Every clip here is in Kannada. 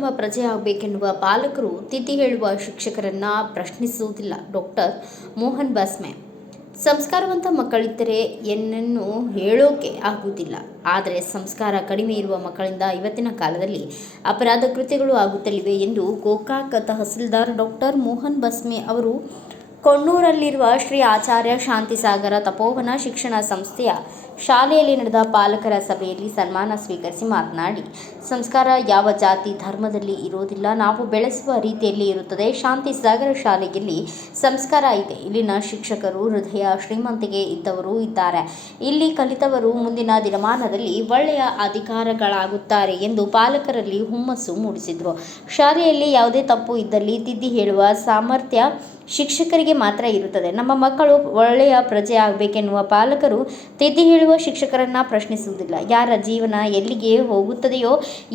ಉತ್ತಮ ಪ್ರಜೆಯಾಗಬೇಕೆನ್ನುವ ಪಾಲಕರು ತಿದ್ದಿ ಹೇಳುವ ಶಿಕ್ಷಕರನ್ನ ಪ್ರಶ್ನಿಸುವುದಿಲ್ಲ. ಡಾಕ್ಟರ್ ಮೋಹನ್ ಬಸ್ಮೆ. ಸಂಸ್ಕಾರವಂತ ಮಕ್ಕಳಿದ್ದರೆ ಏನನ್ನೂ ಹೇಳೋಕೆ ಆಗುವುದಿಲ್ಲ. ಆದರೆ ಸಂಸ್ಕಾರ ಕಡಿಮೆ ಇರುವ ಮಕ್ಕಳಿಂದ ಇವತ್ತಿನ ಕಾಲದಲ್ಲಿ ಅಪರಾಧ ಕೃತ್ಯಗಳು ಆಗುತ್ತಲಿವೆ ಎಂದು ಗೋಕಾಕ್ ತಹಸೀಲ್ದಾರ್ ಡಾಕ್ಟರ್ ಮೋಹನ್ ಬಸ್ಮೆ ಅವರು ಕೊಣ್ಣೂರಲ್ಲಿರುವ ಶ್ರೀ ಆಚಾರ್ಯ ಶಾಂತಿಸಾಗರ ತಪೋವನ ಶಿಕ್ಷಣ ಸಂಸ್ಥೆಯ ಶಾಲೆಯಲ್ಲಿ ನಡೆದ ಪಾಲಕರ ಸಭೆಯಲ್ಲಿ ಸನ್ಮಾನ ಸ್ವೀಕರಿಸಿ ಮಾತನಾಡಿ, ಸಂಸ್ಕಾರ ಯಾವ ಜಾತಿ ಧರ್ಮದಲ್ಲಿ ಇರೋದಿಲ್ಲ, ನಾವು ಬೆಳೆಸುವ ರೀತಿಯಲ್ಲಿ ಇರುತ್ತದೆ. ಶಾಂತಿಸಾಗರ ಶಾಲೆಯಲ್ಲಿ ಸಂಸ್ಕಾರ ಇದೆ. ಇಲ್ಲಿನ ಶಿಕ್ಷಕರು ಹೃದಯ ಶ್ರೀಮಂತಿಕೆ ಇದ್ದವರು ಇದ್ದಾರೆ. ಇಲ್ಲಿ ಕಲಿತವರು ಮುಂದಿನ ದಿನಮಾನದಲ್ಲಿ ಒಳ್ಳೆಯ ಅಧಿಕಾರಿಗಳಾಗುತ್ತಾರೆ ಎಂದು ಪಾಲಕರಲ್ಲಿ ಹುಮ್ಮಸ್ಸು ಮೂಡಿಸಿದರು. ಶಾಲೆಯಲ್ಲಿ ಯಾವುದೇ ತಪ್ಪು ಇದ್ದಲ್ಲಿ ತಿದ್ದಿ ಹೇಳುವ ಸಾಮರ್ಥ್ಯ ಶಿಕ್ಷಕರಿಗೆ ಮಾತ್ರ ಇರುತ್ತದೆ. ನಮ್ಮ ಮಕ್ಕಳು ಒಳ್ಳೆಯ ಪ್ರಜೆ ಆಗಬೇಕೆನ್ನುವ ಪಾಲಕರು ತಿದ್ದಿ ಹೇಳುವ ಶಿಕ್ಷಕರನ್ನ ಪ್ರಶ್ನಿಸುವುದಿಲ್ಲ. ಯಾರ ಜೀವನ ಎಲ್ಲಿಗೆ ಹೋಗುತ್ತದೆಯೋ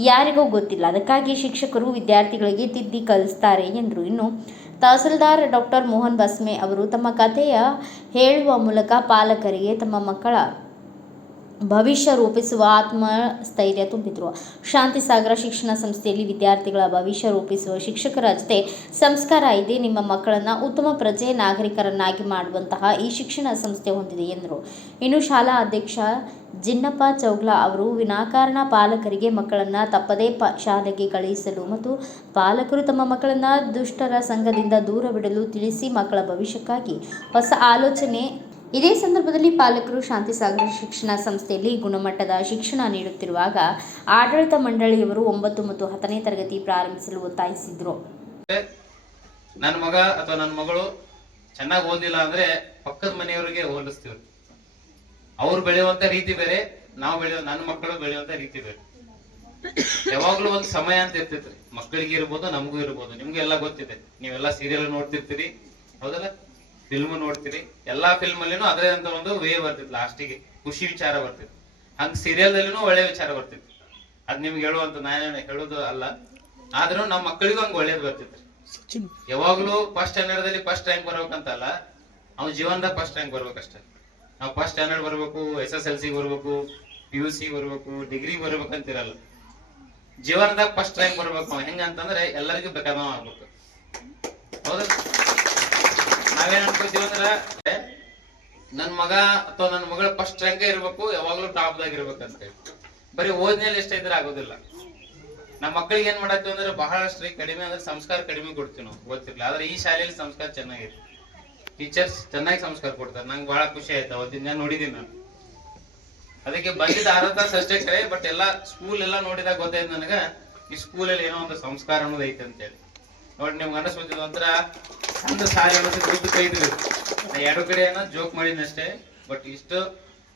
ಯಾರಿಗೂ ಗೊತ್ತಿಲ್ಲ. ಅದಕ್ಕಾಗಿ ಶಿಕ್ಷಕರು ವಿದ್ಯಾರ್ಥಿಗಳಿಗೆ ತಿದ್ದಿ ಕಲಿಸ್ತಾರೆ ಎಂದರು. ಇನ್ನು ತಹಸೀಲ್ದಾರ್ ಡಾಕ್ಟರ್ ಮೋಹನ್ ಬಸ್ಮೆ ಅವರು ತಮ್ಮ ಕಥೆಯ ಹೇಳುವ ಮೂಲಕ ಪಾಲಕರಿಗೆ ತಮ್ಮ ಮಕ್ಕಳ ಭವಿಷ್ಯ ರೂಪಿಸುವ ಆತ್ಮಸ್ಥೈರ್ಯ ತುಂಬಿದರು. ಶಾಂತಿಸಾಗರ ಶಿಕ್ಷಣ ಸಂಸ್ಥೆಯಲ್ಲಿ ವಿದ್ಯಾರ್ಥಿಗಳ ಭವಿಷ್ಯ ರೂಪಿಸುವ ಶಿಕ್ಷಕರ ಜೊತೆ ಸಂಸ್ಕಾರ ಇದೆ. ನಿಮ್ಮ ಮಕ್ಕಳನ್ನು ಉತ್ತಮ ಪ್ರಜೆ ನಾಗರಿಕರನ್ನಾಗಿ ಮಾಡುವಂತಹ ಈ ಶಿಕ್ಷಣ ಸಂಸ್ಥೆ ಹೊಂದಿದೆ ಎಂದರು. ಇನ್ನು ಶಾಲಾ ಅಧ್ಯಕ್ಷ ಜಿನ್ನಪ್ಪ ಚೌಗ್ಲಾ ಅವರು ವಿನಾಕಾರಣ ಪಾಲಕರಿಗೆ ಮಕ್ಕಳನ್ನು ತಪ್ಪದೇ ಶಾಲೆಗೆ ಕಳುಹಿಸಲು ಮತ್ತು ಪಾಲಕರು ತಮ್ಮ ಮಕ್ಕಳನ್ನು ದುಷ್ಟರ ಸಂಘದಿಂದ ದೂರವಿಡಲು ತಿಳಿಸಿ ಮಕ್ಕಳ ಭವಿಷ್ಯಕ್ಕಾಗಿ ಹೊಸ ಆಲೋಚನೆ. ಇದೇ ಸಂದರ್ಭದಲ್ಲಿ ಪಾಲಕರು ಶಾಂತಿಸಾಗರ ಶಿಕ್ಷಣ ಸಂಸ್ಥೆಯಲ್ಲಿ ಗುಣಮಟ್ಟದ ಶಿಕ್ಷಣ ನೀಡುತ್ತಿರುವಾಗ ಆಡಳಿತ ಮಂಡಳಿಯವರು 9 ಮತ್ತು 10ನೇ ತರಗತಿ ಪ್ರಾರಂಭಿಸಲು ಒತ್ತಾಯಿಸಿದ್ರು. ನನ್ನ ಮಗ ಅಥವಾ ನನ್ನ ಮಗಳು ಚೆನ್ನಾಗಿ ಓದಿಲ್ಲ ಅಂದ್ರೆ ಪಕ್ಕದ ಮನೆಯವರಿಗೆ ಹೋಲಿಸ್ತೀವಿ. ಅವ್ರು ಬೆಳೆಯುವಂತ ರೀತಿ ಬೇರೆ, ನನ್ನ ಮಕ್ಕಳು ಬೆಳೆಯುವಂತ ರೀತಿ ಬೇರೆ. ಯಾವಾಗ್ಲೂ ಒಂದು ಸಮಯ ಅಂತ ಇರ್ತೈತ್ರಿ. ಮಕ್ಕಳಿಗೆ ಇರ್ಬೋದು, ನಮಗೂ ಇರ್ಬೋದು. ನಿಮ್ಗೆ ಎಲ್ಲ ಗೊತ್ತಿದೆ, ನೀವೆಲ್ಲ ಸೀರಿಯಲ್ ನೋಡ್ತಿರ್ತೀರಿ, ಹೌದಲ್ಲ? ಫಿಲ್ಮ್ ನೋಡ್ತೀರಿ. ಎಲ್ಲಾ ಫಿಲ್ಮ್ ಅಲ್ಲಿನೂ ಅದೇ ಅಂತ ಒಂದು ವೇ ಬರ್ತಿತ್ತು, ಲಾಸ್ಟಿಗೆ ಖುಷಿ ವಿಚಾರ ಬರ್ತಿತ್ತು. ಹಂಗ ಸೀರಿಯಲ್ ಅಲ್ಲಿನೂ ಒಳ್ಳೆ ವಿಚಾರ ಬರ್ತಿತ್ತು. ಅದ್ ನಿಮ್ಗೆ ಹೇಳುವಂತ ನಾನು ಹೇಳುದು ಅಲ್ಲ, ಆದ್ರೂ ನಮ್ಮ ಮಕ್ಕಳಿಗೂ ಹಂಗ ಒಳ್ಳೇದ್ ಬರ್ತಿತ್ತು. ಯಾವಾಗ್ಲೂ ಫಸ್ಟ್ ಸ್ಟ್ಯಾಂಡರ್ಡ್ ಫಸ್ಟ್ ರ್ಯಾಂಕ್ ಬರ್ಬೇಕಂತಲ್ಲ, ಅವ್ನ ಜೀವನದಾಗ ಫಸ್ಟ್ ರ್ಯಾಂಕ್ ಬರ್ಬೇಕಷ್ಟೇ. ನಾವು ಫಸ್ಟ್ ಸ್ಟ್ಯಾಂಡರ್ಡ್ ಬರ್ಬೇಕು, SSLC ಬರ್ಬೇಕು, PUC ಬರ್ಬೇಕು, ಡಿಗ್ರಿ ಬರ್ಬೇಕಂತಿರಲ್ಲ. ಜೀವನದಾಗ ಫಸ್ಟ್ ರ್ಯಾಂಕ್ ಬರ್ಬೇಕು. ಹೆಂಗಂತಂದ್ರೆ ಎಲ್ಲರಿಗೂ ಬೇಕಾದ ಆಗ್ಬೇಕು, ಹೌದಲ್ಲ? ನಾವೇನ್ ಅನ್ಕೋತೀವಿ ಅಂದ್ರೆ ನನ್ ಮಗ ಅಥವಾ ನನ್ನ ಮಗಳ ಫಸ್ಟ್ ರ್ಯಾಂಕ್ ಇರ್ಬೇಕು, ಯಾವಾಗ್ಲೂ ಟಾಪ್ ದಾಗ ಇರ್ಬೇಕಂತ. ಬರೀ ಓದ್ನೇಲಿ ಎಷ್ಟ ಇದ್ರೆ ಆಗೋದಿಲ್ಲ. ನಮ್ಮ ಮಕ್ಕಳಿಗೆ ಏನ್ ಮಾಡತ್ತೀವಿ ಅಂದ್ರೆ ಬಹಳಷ್ಟು ಕಡಿಮೆ ಅಂದ್ರೆ ಸಂಸ್ಕಾರ ಕಡಿಮೆ ಕೊಡ್ತೀವಿ ನಾವು, ಗೊತ್ತಿರ್ಲಿಲ್ಲ. ಆದ್ರೆ ಈ ಶಾಲೆಯಲ್ಲಿ ಸಂಸ್ಕಾರ ಚೆನ್ನಾಗಿದೆ. ಟೀಚರ್ಸ್ ಚೆನ್ನಾಗಿ ಸಂಸ್ಕಾರ ಕೊಡ್ತಾರೆ. ನಂಗೆ ಬಹಳ ಖುಷಿ ಆಯ್ತು, ಅವತ್ತಿನ ನೋಡಿದೀನಿ ನಾನು. ಅದಕ್ಕೆ ಬಂದಿದ್ದ 6 ತಾಸು ಅಷ್ಟೇ ಕರೆ, ಬಟ್ ಎಲ್ಲಾ ಸ್ಕೂಲ್ ಎಲ್ಲಾ ನೋಡಿದಾಗ ಗೊತ್ತಾಯ್ತು ನನಗ ಈ ಸ್ಕೂಲಲ್ಲಿ ಏನೋ ಒಂದು ಸಂಸ್ಕಾರ ಅನ್ನೋದು ಐತೆ ಅಂತ ಹೇಳಿ. ನೋಡಿ ನಿಮ್ಗೆ ಅನಿಸ್ಬಿಟ್ಟಿದ್ ಒಂಥರ ಸಣ್ಣ ಸಾಲಿ ದುಡ್ಡು ಕೈದ್ರಿ. ಎರಡು ಕಡೆ ಏನೋ ಜೋಕ್ ಮಾಡಿನಷ್ಟೇ, ಬಟ್ ಇಷ್ಟು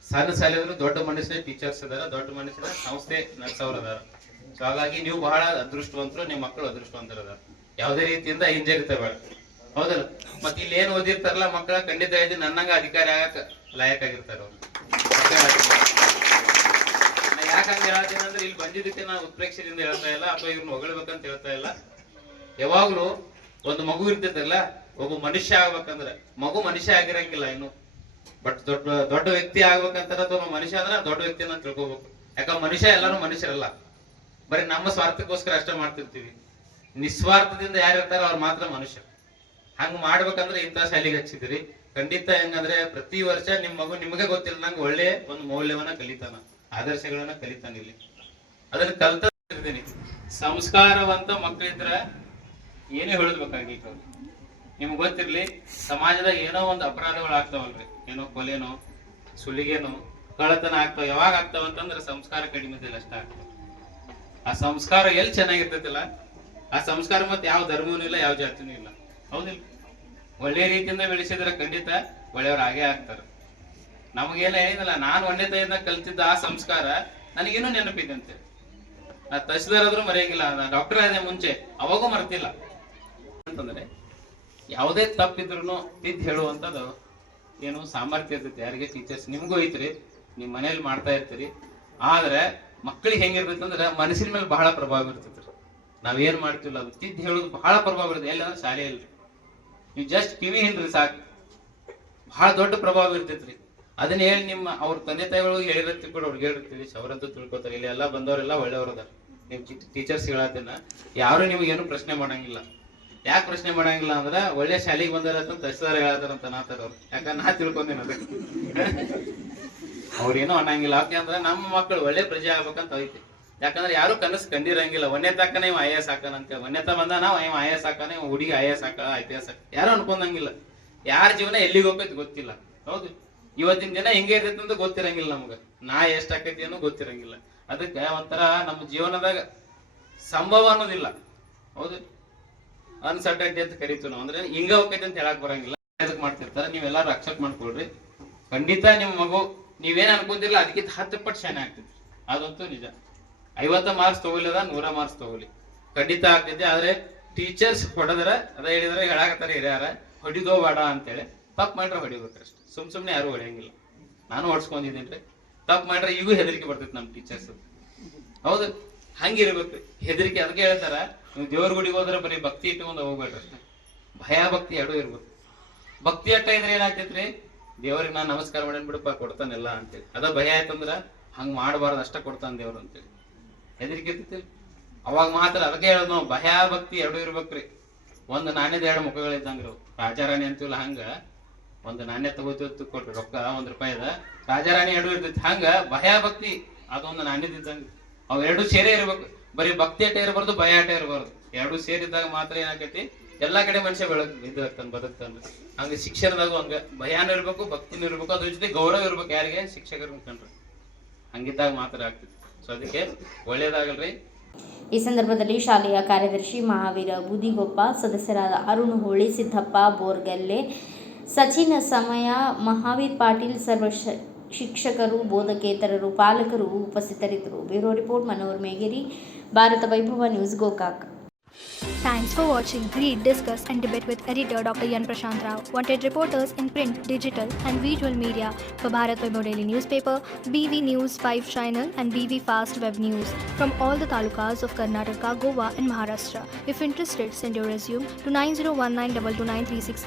ಸಣ್ಣ ಶಾಲೆ ಆದ್ರೂ ದೊಡ್ಡ ಮನುಷ್ಯರೇ ಟೀಚರ್ಸ್ ಅದಾರ, ದೊಡ್ಡ ಮನುಷ್ಯರ ಸಂಸ್ಥೆ ನಡೆಸೋರು ಅದಾರ. ಸೊ ಹಾಗಾಗಿ ನೀವು ಬಹಳ ಅದೃಷ್ಟವಂತರು, ನಿಮ್ಮ ಮಕ್ಕಳು ಅದೃಷ್ಟವಂತರು ಅದಾರ. ಯಾವುದೇ ರೀತಿಯಿಂದ ಹಿಂಜರಿತಬೇಡ, ಹೌದಲ್ಲ? ಮತ್ತೆ ಇಲ್ಲಿ ಏನ್ ಓದಿರ್ತಾರಲ್ಲ ಮಕ್ಕಳ, ಖಂಡಿತ ಇದೆ ನನ್ನಂಗ ಅಧಿಕಾರಿ ಆಗಕ್ ಲಾಯಕ್ ಆಗಿರ್ತಾರ ಅವ್ರು. ಯಾಕಂತ ಹೇಳ್ತೀನಿ ಅಂದ್ರೆ ಇಲ್ಲಿ ಬಂದಿದ್ದಕ್ಕೆ ನಾನು ಉತ್ಪ್ರೇಕ್ಷೆಯಿಂದ ಹೇಳ್ತಾ ಇಲ್ಲ ಅಥವಾ ಇವ್ರನ್ನ ಹೊಗಳ್ಬೇಕಂತ ಹೇಳ್ತಾ ಇಲ್ಲ. ಯಾವಾಗ್ಲೂ ಒಂದು ಮಗು ಇರ್ತೈತಲ್ಲ, ಒಬ್ಬ ಮನುಷ್ಯ ಆಗ್ಬೇಕಂದ್ರೆ ಮಗು ಮನುಷ್ಯ ಆಗಿರಂಗಿಲ್ಲ ಇನ್ನು, ಬಟ್ ದೊಡ್ಡ ವ್ಯಕ್ತಿ ಆಗ್ಬೇಕಂತಾರ ಅಥವಾ ಮನುಷ್ಯ ಅಂದ್ರೆ ದೊಡ್ಡ ವ್ಯಕ್ತಿ ಅಂತ ತಿಳ್ಕೊಬೇಕು. ಯಾಕಂದ್ರೆ ಮನುಷ್ಯ ಎಲ್ಲಾನು ಮನುಷ್ಯರಲ್ಲ, ಬರೀ ನಮ್ಮ ಸ್ವಾರ್ಥಕ್ಕೋಸ್ಕರ ಅಷ್ಟೇ ಮಾಡ್ತಿರ್ತೀವಿ. ನಿಸ್ವಾರ್ಥದಿಂದ ಯಾರಿರ್ತಾರ ಅವ್ರು ಮಾತ್ರ ಮನುಷ್ಯ. ಹಂಗ ಮಾಡ್ಬೇಕಂದ್ರೆ ಇಂಥ ಶಾಲೆಗೆ ಹಚ್ಚಿದ್ರಿ. ಖಂಡಿತ ಹೆಂಗಂದ್ರೆ ಪ್ರತಿ ವರ್ಷ ನಿಮ್ ಮಗು ನಿಮಗೆ ಗೊತ್ತಿಲ್ಲ ನಂಗೆ ಒಳ್ಳೆ ಒಂದು ಮೌಲ್ಯವನ್ನ ಕಲಿತಾನ, ಆದರ್ಶಗಳನ್ನ ಕಲಿತಾನ. ಇಲ್ಲಿ ಅದನ್ನ ಕಲ್ತಿರ್ತೀನಿ. ಸಂಸ್ಕಾರವಂತ ಮಕ್ಕಳಿದ್ರ ಏನೇ ಹೇಳಬೇಕಾಗಿತ್ತು ನಿಮ್ಗೆ ಗೊತ್ತಿರ್ಲಿ. ಸಮಾಜದಾಗ ಏನೋ ಒಂದು ಅಪರಾಧಗಳು ಆಗ್ತಾವಲ್ರಿ, ಏನೋ ಕೊಲೆನೋ ಸುಲಿಗೆನೋ ಕಳ್ಳತನ ಆಗ್ತಾವ. ಯಾವಾಗ ಆಗ್ತಾವ ಅಂತಂದ್ರೆ ಸಂಸ್ಕಾರ ಕಡಿಮೆ ಇದ್ದಿಲ್ಲ ಅಷ್ಟ ಆಗ್ತಾವ. ಆ ಸಂಸ್ಕಾರ ಎಲ್ಲಿ ಚೆನ್ನಾಗಿರ್ತೈತಿಲ್ಲ, ಆ ಸಂಸ್ಕಾರ ಮತ್ತೆ ಯಾವ ಧರ್ಮನೂ ಇಲ್ಲ, ಯಾವ ಜಾತಿನೂ ಇಲ್ಲ, ಹೌದಿಲ್ಲ? ಒಳ್ಳೆ ರೀತಿಯಿಂದ ಬೆಳೆಸಿದ್ರೆ ಖಂಡಿತ ಒಳ್ಳೆಯವ್ರು ಆಗೇ ಆಗ್ತಾರ. ನಮಗೇನ ಏನಿಲ್ಲ, ನಾನು ಒಂದೇ ತಾಯಿಂದ ಕಲ್ತಿದ್ದ ಆ ಸಂಸ್ಕಾರ ನನಗೇನೋ ನೆನಪಿದಂತೆ. ನಾ ತಹಸೀಲ್ದಾರ್ ಆದ್ರೂ ಮರೆಯಂಗಿಲ್ಲ, ನಾ ಡಾಕ್ಟರ್ ಆದ ಮುಂಚೆ ಅವಾಗೂ ಮರ್ತಿಲ್ಲ. ಅಂತಂದ್ರೆ ಯಾವುದೇ ತಪ್ಪಿದ್ರು ತಿದ್ದಿ ಹೇಳುವಂತದ್ದು ಏನು ಸಾಮರ್ಥ್ಯ ಇರ್ತೈತಿ ಯಾರಿಗೆ, ಟೀಚರ್ಸ್ ನಿಮ್ಗೂ ಐತ್ರಿ, ನಿಮ್ ಮನೇಲಿ ಮಾಡ್ತಾ ಇರ್ತೀರಿ. ಆದ್ರೆ ಮಕ್ಕಳಿಗೆ ಹೆಂಗಿರ್ತೈತಿ ಅಂದ್ರೆ ಮನಸ್ಸಿನ ಮೇಲೆ ಬಹಳ ಪ್ರಭಾವ ಇರ್ತೈತ್ರಿ. ನಾವೇನ್ ಮಾಡ್ತಿಲ್ಲ ಅದು ತಿದ್ದಿ ಹೇಳೋದು ಬಹಳ ಪ್ರಭಾವ ಇರ್ತದೆ. ಎಲ್ಲ ಶಾಲೆಯಲ್ಲಿ ನೀವು ಜಸ್ಟ್ ಕಿವಿ ಹಿಂಡ್ರಿ ಸಾಕು, ಬಹಳ ದೊಡ್ಡ ಪ್ರಭಾವ ಇರ್ತೈತ್ರಿ. ಅದನ್ನ ಹೇಳಿ ನಿಮ್ಮ ಅವ್ರ ತಂದೆ ತಾಯಿಗಳು ಹೇಳಿರತ್ತಿ ಕೂಡ ಅವ್ರಿಗೆ ಹೇಳಿರ್ತೀವಿ, ಅವರಂತೂ ತಿಳ್ಕೊತಾರೆ. ಇಲ್ಲಿ ಎಲ್ಲಾ ಬಂದವರೆಲ್ಲ ಒಳ್ಳೆಯವ್ರದ, ನಿಮ್ ಟೀಚರ್ಸ್ ಹೇಳತ್ತಿನ ಯಾರು ನಿಮ್ಗೇನು ಪ್ರಶ್ನೆ ಮಾಡಂಗಿಲ್ಲ. ಯಾಕೆ ಪ್ರಶ್ನೆ ಮಾಡಂಗಿಲ್ಲ ಅಂದ್ರ ಒಳ್ಳೆ ಶಾಲೆಗೆ ಬಂದಾರ ತಹಸೀಲ್ದಾರ್ ಹೇಳತ್ತಾರಂತ ನಾತಾರ ಅವ್ರು. ಯಾಕಂದ್ರೆ ನಾ ತಿಳ್ಕೊಂಡೇನ ಅದಕ್ಕೆ ಅವ್ರೇನು ಅನ್ನಂಗಿಲ್ಲ. ಯಾಕಂದ್ರ ನಮ್ಮ ಮಕ್ಕಳು ಒಳ್ಳೆ ಪ್ರಜೆ ಆಗ್ಬೇಕಂತ ಐತಿ. ಯಾಕಂದ್ರೆ ಯಾರು ಕನಸು ಕಂಡಿರಂಗಿಲ್ಲ ಒಂದೇ ತಕ್ಕನ ಇವ್ IAS ಹಾಕನ ಅಂತ. ಒಂದೇ ಬಂದ ನಾವ್ ಇವ್ IAS ಹಾಕಾನ, ಇವ್ ಹುಡುಗಿ IAS ಹಾಕ IPS ಹಾಕ ಯಾರು ಅನ್ಕೊಂಡಂಗಿಲ್ಲ. ಯಾರ ಜೀವನ ಎಲ್ಲಿಗೆ ಹೋಗ್ತೈತಿ ಗೊತ್ತಿಲ್ಲ. ಹೌದು, ಇವತ್ತಿನ ದಿನ ಹೆಂಗೆ ಇರ್ತೈತಿ ಅಂತ ಗೊತ್ತಿರಂಗಿಲ್ಲ ನಮ್ಗ. ನಾ ಎಷ್ಟ್ ಆಕೈತಿ ಅನ್ನೋ ಗೊತ್ತಿರಂಗಿಲ್ಲ. ಅದಕ್ಕೆ ಒಂಥರ ನಮ್ಮ ಜೀವನದಾಗ ಸಂಭವ ಅನ್ನೋದಿಲ್ಲ. ಹೌದು, ಅನ್ಸರ್ಟೈನಿಟಿ ಅಂತ ಕರಿತೀವಿ ನಾವು. ಅಂದ್ರೆ ಹಿಂಗ ಹೋಗ್ತೈತಿ ಅಂತ ಹೇಳಕ್ ಬರಂಗಿಲ್ಲ. ಅದಕ್ಕೆ ಮಾಡ್ತಿರ್ತಾರ, ನೀವೆಲ್ಲಾರು ಅಕ್ಸೆಪ್ಟ್ ಮಾಡ್ಕೊಳ್ರಿ. ಖಂಡಿತ ನಿಮ್ಮ ಮಗು ನೀವೇನ್ ಅನ್ಕೋತಿಲ್ಲ ಅದಕ್ಕಿಂತ 10 ಪಟ್ಟು ಶಾನೆ ಆಗ್ತೈತಿ. ಅದಂತೂ ನಿಜ. 50 ಮಾರ್ಕ್ಸ್ ತಗೊಲಿದ 100 ಮಾರ್ಕ್ಸ್ ತಗೊಲಿ, ಖಂಡಿತ ಆಗ್ತೈತಿ. ಆದ್ರೆ ಟೀಚರ್ಸ್ ಹೊಡೆದ್ರ ಅದ ಹೇಳಿದ್ರೆ ಹೇಳಾಕತ್ತಾರ ಹಿರಿಯಾರ, ಹೊಡಿದೋ ಬೇಡ ಅಂತೇಳಿ. ತಪ್ಪು ಮಾಡ್ರೆ ಹೊಡಿಬೇಕ್ರಿ ಅಷ್ಟೇ, ಸುಮ್ನೆ ಯಾರು ಹೊಡೆಯಂಗಿಲ್ಲ. ನಾನು ಹೊಡ್ಸ್ಕೊಂಡಿದ್ದೀನಿ. ತಪ್ಪು ಮಾಡ್ರೆ ಈಗೂ ಹೆದರಿಕೆ ಬರ್ತೈತಿ ನಮ್ ಟೀಚರ್ಸ್. ಹೌದು, ಹಂಗಿರ್ಬೇಕ್ರಿ ಹೆದರಿಕೆ. ಅದಕ್ಕೆ ಹೇಳ್ತಾರ, ನೀವು ದೇವ್ರ ಗುಡಿಗೆ ಹೋದ್ರೆ ಬರೀ ಭಕ್ತಿ ಇಟ್ಕೊಂಡು ಹೋಗ್ಬೇಡ್ರಿ ಅಷ್ಟೇ, ಭಯ ಭಕ್ತಿ ಎರಡೂ ಇರ್ಬೇಕು. ಭಕ್ತಿ ಅಟ್ಟ ಇದ್ರೆ ಏನಾಗ್ತೈತ್ರಿ, ದೇವ್ರಿಗೆ ನಾನ್ ನಮಸ್ಕಾರ ಮಾಡೇನ್ ಬಿಡಪ್ಪ ಕೊಡ್ತಾನೆಲ್ಲ ಅಂತೇಳಿ. ಅದ ಭಯ ಆಯ್ತಂದ್ರ ಹಂಗ್ ಮಾಡಬಾರ್ದು, ಅಷ್ಟ ಕೊಡ್ತಾನ ದೇವ್ರು ಅಂತೇಳಿ ಹೆದರಿಕೆ ಇರ್ತೈತಿ. ಅವಾಗ ಮಾತ್ರ ಅದಕ್ಕೆ ಹೇಳೋದು ನಾವು, ಭಯ ಭಕ್ತಿ ಎರಡೂ ಇರ್ಬೇಕ್ರಿ. ಒಂದು ನಾಣ್ಯದ 2 ಮುಖಗಳಿದ್ದಂಗ್ರಿ. ರಾಜಾರಾಣಿ ಅಂತೀವಲ್ಲ ಹಂಗ, ಒಂದು ನಾಣ್ಯ ತಗೋತೀವಿ ಕೊಟ್ರಿ ರೊಕ್ಕ ₹1 ರಾಜಾರಾಣಿ 2 ಇರ್ತೈತಿ. ಹಂಗ ಭಯ ಭಕ್ತಿ ಅದೊಂದು ನಾಣ್ಯದ ಇದ್ದಂಗ್ರಿ. ಅವ್ 2 ಸೇರೇ ಇರ್ಬೇಕು. ಬರೀ ಭಕ್ತಿ ಅಟ ಇರಬಾರ್ದು, ಭಯ ಅಟ ಇರಬಾರ್ದು. 2 ಸೇರಿದ್ದಾಗ ಮಾತ್ರ ಏನಾಕೈತಿ, ಎಲ್ಲಾ ಕಡೆ ಮನುಷ್ಯ ಇದಾಗ್ತಾನ, ಬದುಕ್ತಾನ. ಹಂಗ ಶಿಕ್ಷಣದಾಗ ಹಂಗ ಭಯಾನು ಇರ್ಬೇಕು, ಭಕ್ತಿನೂ ಇರ್ಬೇಕು, ಅದ್ರ ಜೊತೆ ಗೌರವ ಇರ್ಬೇಕು. ಯಾರಿಗೆ? ಶಿಕ್ಷಕರ ಮುಖಂಡ್ರಿ. ಹಂಗಿದ್ದಾಗ ಮಾತ್ರ ಆಗ್ತೈತಿ. ಸೊ ಅದಕ್ಕೆ ಒಳ್ಳೇದಾಗಲ್ರಿ. ಈ ಸಂದರ್ಭದಲ್ಲಿ ಶಾಲೆಯ ಕಾರ್ಯದರ್ಶಿ ಮಹಾವೀರ ಬೂದಿಗೊಪ್ಪ, ಸದಸ್ಯರಾದ ಅರುಣ್ ಹೋಳಿ, ಸಿದ್ದಪ್ಪ ಬೋರ್ಗಲ್ಲೆ, ಸಚಿನ್ ಸಮಯ, ಮಹಾವೀರ್ ಪಾಟೀಲ್, ಸರ್ವ ಶಿಕ್ಷಕರು, ಬೋಧಕೇತರರು, ಪಾಲಕರು ಉಪಸ್ಥಿತರಿದ್ದರು. ಬ್ಯೂರೋ ರಿಪೋರ್ಟ್ ಮನೋಹರ್ ಮೇಗೇರಿ, ಭಾರತ ವೈಭವ news, Gokak. Thanks for watching. Read, discuss and debate with editor Dr. Yan Prashant Rao. Wanted reporters in print, digital and visual media for Bharat Vaibhav Daily Newspaper, BV News 5 Channel and BV Fast Web News from all the talukas of Karnataka, Goa and Maharashtra. If interested, send your resume to 9019229369.